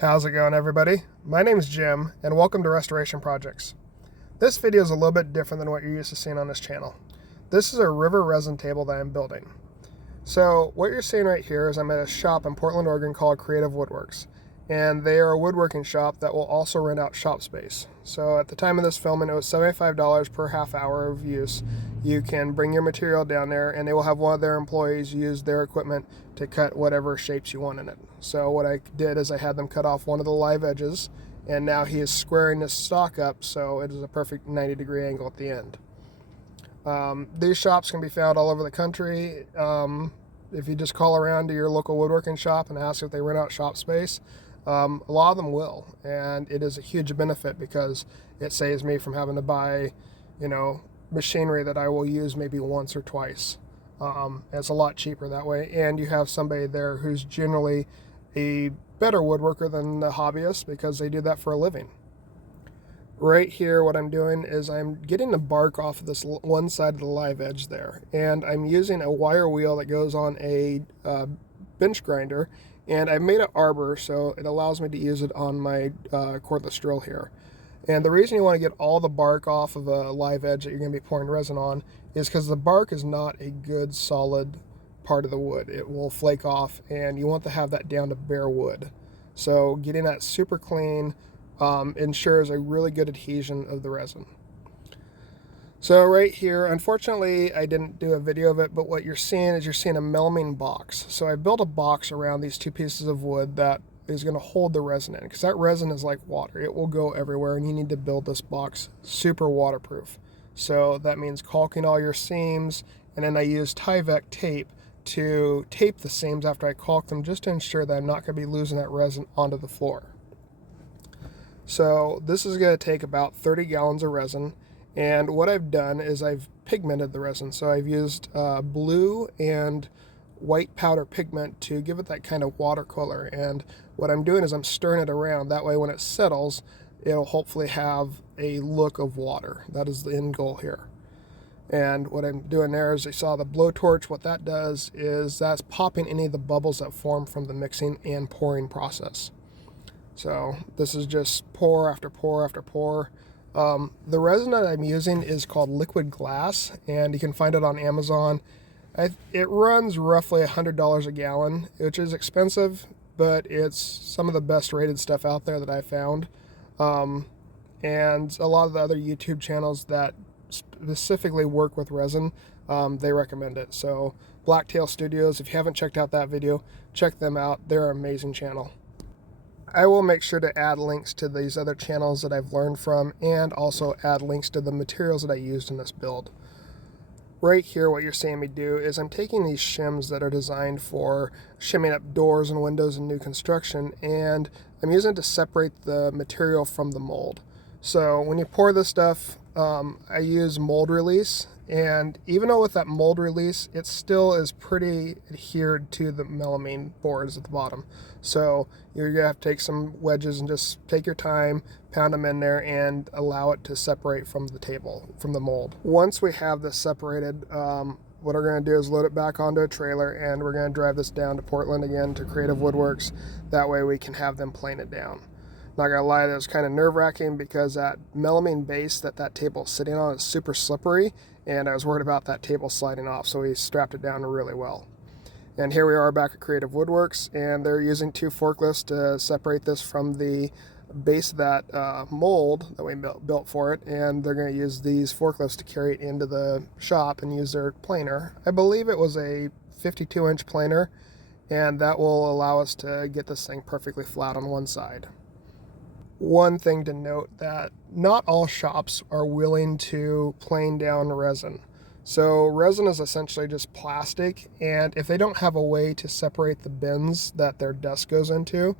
How's it going, everybody? My name is Jim, and welcome to Restoration Projects. This video is a little bit different than what you're used to seeing on this channel. This is a river resin table that I'm building. So what you're seeing right here is I'm at a shop in Portland, Oregon called Creative Woodworks, and they are a woodworking shop that will also rent out shop space. So at the time of this filming, it was $75 per half hour of use. You can bring your material down there, and they will have one of their employees use their equipment to cut whatever shapes you want in it. So what I did is I had them cut off one of the live edges, and now he is squaring this stock up so it is a perfect 90-degree angle at the end. These shops can be found all over the country. If you just call around to your local woodworking shop and ask if they rent out shop space, a lot of them will, and it is a huge benefit because it saves me from having to buy, machinery that I will use maybe once or twice. It's a lot cheaper that way, and you have somebody there who's generally a better woodworker than the hobbyist because they do that for a living. Right here, what I'm doing is I'm getting the bark off of this one side of the live edge there, and I'm using a wire wheel that goes on a bench grinder, and I made an arbor so it allows me to use it on my cordless drill here. And the reason you want to get all the bark off of a live edge that you're going to be pouring resin on is because the bark is not a good solid part of the wood. It will flake off, and you want to have that down to bare wood. So getting that super clean ensures a really good adhesion of the resin. So right here, unfortunately, I didn't do a video of it, but what you're seeing is a melamine box. So I built a box around these two pieces of wood that is going to hold the resin in, because that resin is like water. It will go everywhere, and you need to build this box super waterproof. So that means caulking all your seams, and then I use Tyvek tape to tape the seams after I caulk them, just to ensure that I'm not going to be losing that resin onto the floor. So this is going to take about 30 gallons of resin, and what I've done is I've pigmented the resin. So I've used blue and white powder pigment to give it that kind of watercolor, and what I'm doing is I'm stirring it around. That way when it settles, it'll hopefully have a look of water. That is the end goal here. And what I'm doing there is, you saw the blowtorch. What that does is that's popping any of the bubbles that form from the mixing and pouring process. So this is just pour after pour after pour. The resin that I'm using is called liquid glass, and you can find it on Amazon. It runs roughly $100 a gallon, which is expensive, but it's some of the best rated stuff out there that I found. And a lot of the other YouTube channels that specifically work with resin, they recommend it. So Blacktail Studios, if you haven't checked out that video, check them out. They're an amazing channel. I will make sure to add links to these other channels that I've learned from, and also add links to the materials that I used in this build. Right here, what you're seeing me do is I'm taking these shims that are designed for shimming up doors and windows in new construction, and I'm using it to separate the material from the mold. So when you pour this stuff, I use mold release, and even though with that mold release, it still is pretty adhered to the melamine boards at the bottom. So you're gonna have to take some wedges and just take your time, pound them in there, and allow it to separate from the table, from the mold. Once we have this separated, what we're going to do is load it back onto a trailer, and we're going to drive this down to Portland again to Creative Woodworks. That way we can have them plane it down. Not gonna lie, that was kind of nerve-wracking because that melamine base that table is sitting on is super slippery, and I was worried about that table sliding off, so we strapped it down really well. And here we are back at Creative Woodworks, and they're using 2 forklifts to separate this from the base of that mold that we built for it, and they're going to use these forklifts to carry it into the shop and use their planer. I believe it was a 52-inch planer, and that will allow us to get this thing perfectly flat on one side. One thing to note, that not all shops are willing to plane down resin. So resin is essentially just plastic, and if they don't have a way to separate the bins that their dust goes into,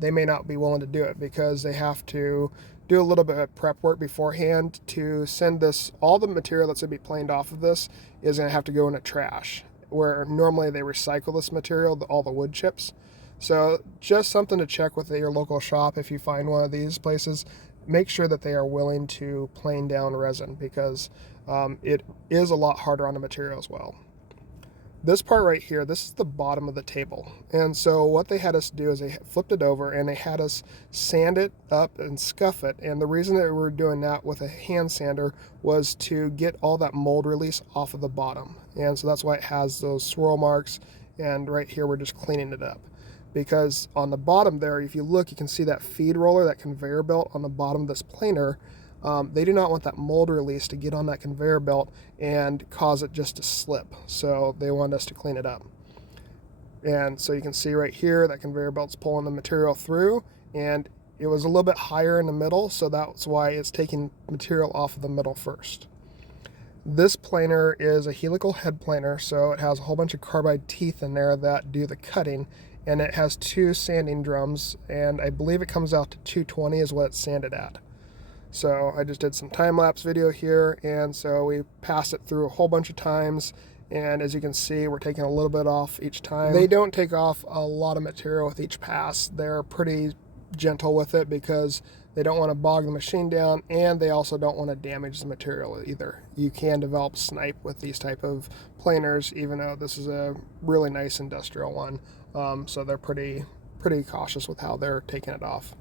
they may not be willing to do it because they have to do a little bit of prep work beforehand to send this. All the material that's going to be planed off of this is going to have to go into trash, where normally they recycle this material, all the wood chips. So just something to check with your local shop. If you find one of these places, make sure that they are willing to plane down resin, because it is a lot harder on the material as well. This part right here, this is the bottom of the table. And so what they had us do is they flipped it over and they had us sand it up and scuff it. And the reason that we were doing that with a hand sander was to get all that mold release off of the bottom. And so that's why it has those swirl marks. And right here, we're just cleaning it up. Because on the bottom there, if you look, you can see that feed roller, that conveyor belt on the bottom of this planer. They do not want that mold release to get on that conveyor belt and cause it just to slip. So they want us to clean it up. And so you can see right here that conveyor belt's pulling the material through, and it was a little bit higher in the middle, so that's why it's taking material off of the middle first. This planer is a helical head planer, so it has a whole bunch of carbide teeth in there that do the cutting, and it has 2 sanding drums, and I believe it comes out to 220 is what it's sanded at. So I just did some time-lapse video here, and so we passed it through a whole bunch of times, and as you can see, we're taking a little bit off each time. They don't take off a lot of material with each pass. They're pretty gentle with it because they don't want to bog the machine down, and they also don't want to damage the material either. You can develop snipe with these type of planers, even though this is a really nice industrial one. So they're pretty cautious with how they're taking it off.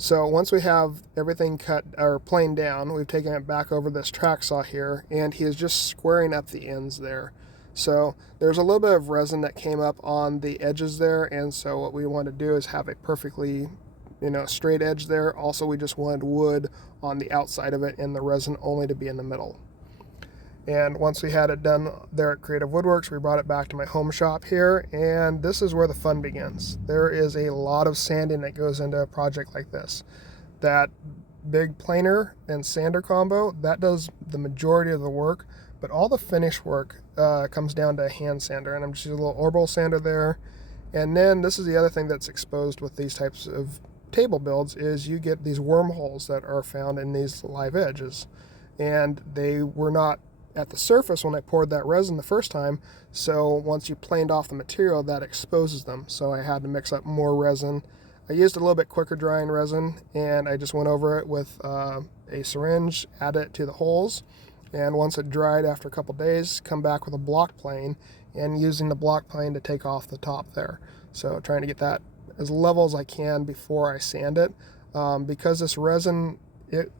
So once we have everything cut or planed down, we've taken it back over this track saw here, and he is just squaring up the ends there. So there's a little bit of resin that came up on the edges there, and so what we want to do is have a perfectly, straight edge there. Also, we just wanted wood on the outside of it and the resin only to be in the middle. And once we had it done there at Creative Woodworks, we brought it back to my home shop here, and this is where the fun begins. There is a lot of sanding that goes into a project like this. That big planer and sander combo, that does the majority of the work, but all the finish work comes down to a hand sander, and I'm just using a little orbital sander there. And then this is the other thing that's exposed with these types of table builds is you get these wormholes that are found in these live edges, and they were not at the surface when I poured that resin the first time, so once you planed off the material, that exposes them. So I had to mix up more resin. I used a little bit quicker drying resin, and I just went over it with a syringe, added it to the holes, and once it dried after a couple days, come back with a block plane and using the block plane to take off the top there. So trying to get that as level as I can before I sand it. Because this resin, it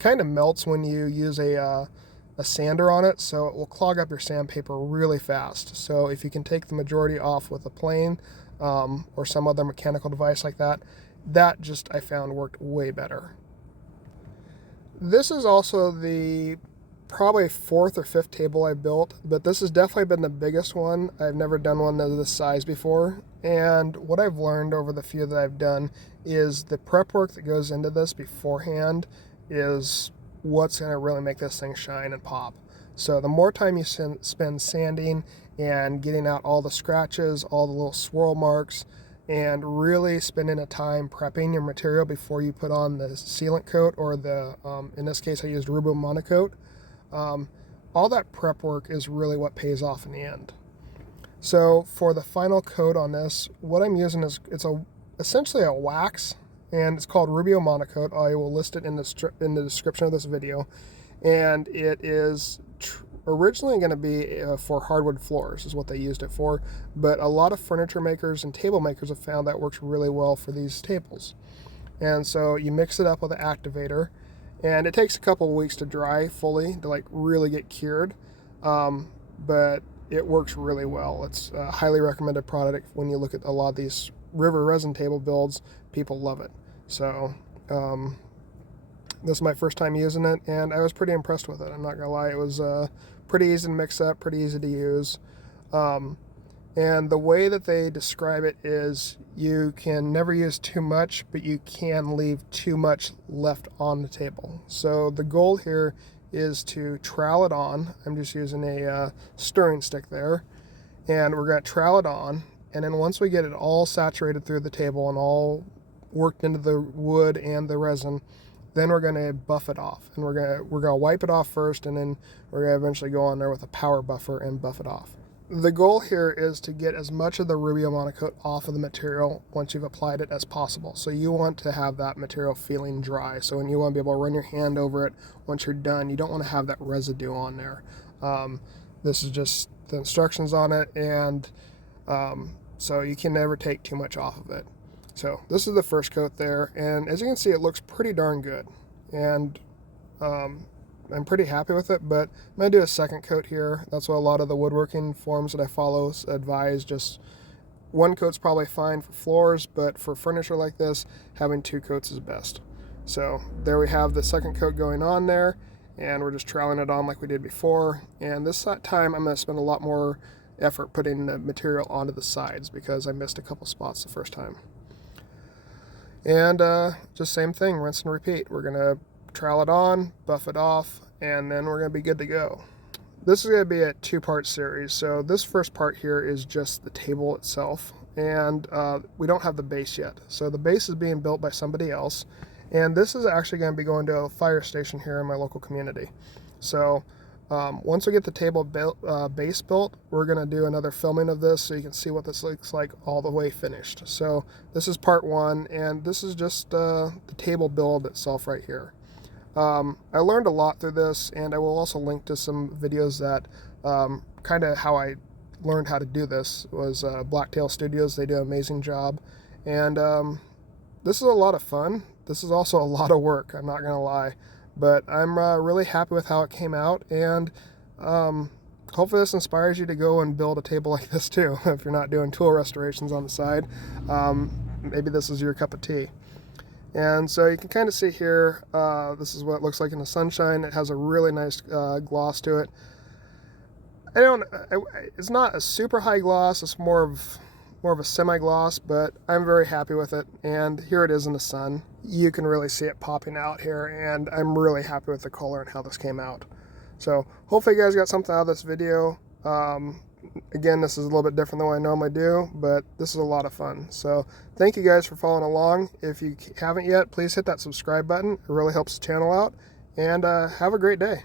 kind of melts when you use a sander on it, so it will clog up your sandpaper really fast. So if you can take the majority off with a plane or some other mechanical device like that, that just I found worked way better. This is also the probably 4th or 5th table I built, but this has definitely been the biggest one. I've never done one of this size before, and what I've learned over the few that I've done is the prep work that goes into this beforehand is what's going to really make this thing shine and pop. So the more time you spend sanding and getting out all the scratches, all the little swirl marks, and really spending a time prepping your material before you put on the sealant coat or the, in this case I used Rubio Monocoat, all that prep work is really what pays off in the end. So for the final coat on this, what I'm using is essentially a wax, and it's called Rubio Monocoat. I will list it in the description of this video. And it is originally going to be for hardwood floors is what they used it for, but a lot of furniture makers and table makers have found that works really well for these tables. And so you mix it up with an activator, and it takes a couple of weeks to dry fully to like really get cured, but it works really well. It's a highly recommended product. When you look at a lot of these river resin table builds, people love it. So this is my first time using it, and I was pretty impressed with it. I'm not gonna lie, it was pretty easy to mix up, pretty easy to use. And the way that they describe it is you can never use too much, but you can leave too much left on the table. So the goal here is to trowel it on. I'm just using a stirring stick there, and we're gonna trowel it on. And then once we get it all saturated through the table and all worked into the wood and the resin, then we're going to buff it off. And we're going to wipe it off first, and then we're going to eventually go on there with a power buffer and buff it off. The goal here is to get as much of the Rubio Monocoat off of the material once you've applied it as possible. So you want to have that material feeling dry. So when you want to be able to run your hand over it once you're done, you don't want to have that residue on there. This is just the instructions on it, and so you can never take too much off of it. So this is the first coat there, and as you can see, it looks pretty darn good, and I'm pretty happy with it. But I'm going to do a second coat here. That's what a lot of the woodworking forums that I follow advise. Just one coat's probably fine for floors, but for furniture like this, having 2 coats is best. So there we have the second coat going on there, and we're just troweling it on like we did before. And this time I'm going to spend a lot more effort putting the material onto the sides because I missed a couple spots the first time. And just same thing, rinse and repeat. We're going to trowel it on, buff it off, and then we're going to be good to go. This is going to be a 2-part series. So this first part here is just the table itself, and we don't have the base yet. So the base is being built by somebody else, and this is actually going to be going to a fire station here in my local community. So once we get the table base built, we're going to do another filming of this so you can see what this looks like all the way finished. So this is part 1, and this is just the table build itself right here. I learned a lot through this, and I will also link to some videos that kind of how I learned how to do this. It was Blacktail Studios. They do an amazing job, and this is a lot of fun. This is also a lot of work, I'm not going to lie. But I'm really happy with how it came out, and hopefully this inspires you to go and build a table like this too. If you're not doing tool restorations on the side, maybe this is your cup of tea. And so you can kind of see here, this is what it looks like in the sunshine. It has a really nice gloss to it. It's not a super high gloss, it's more of a semi-gloss, but I'm very happy with it. And here it is in the sun. You can really see it popping out here, and I'm really happy with the color and how this came out. So hopefully you guys got something out of this video. Again, this is a little bit different than what I normally do, but this is a lot of fun. So thank you guys for following along. If you haven't yet, please hit that subscribe button. It really helps the channel out, and have a great day.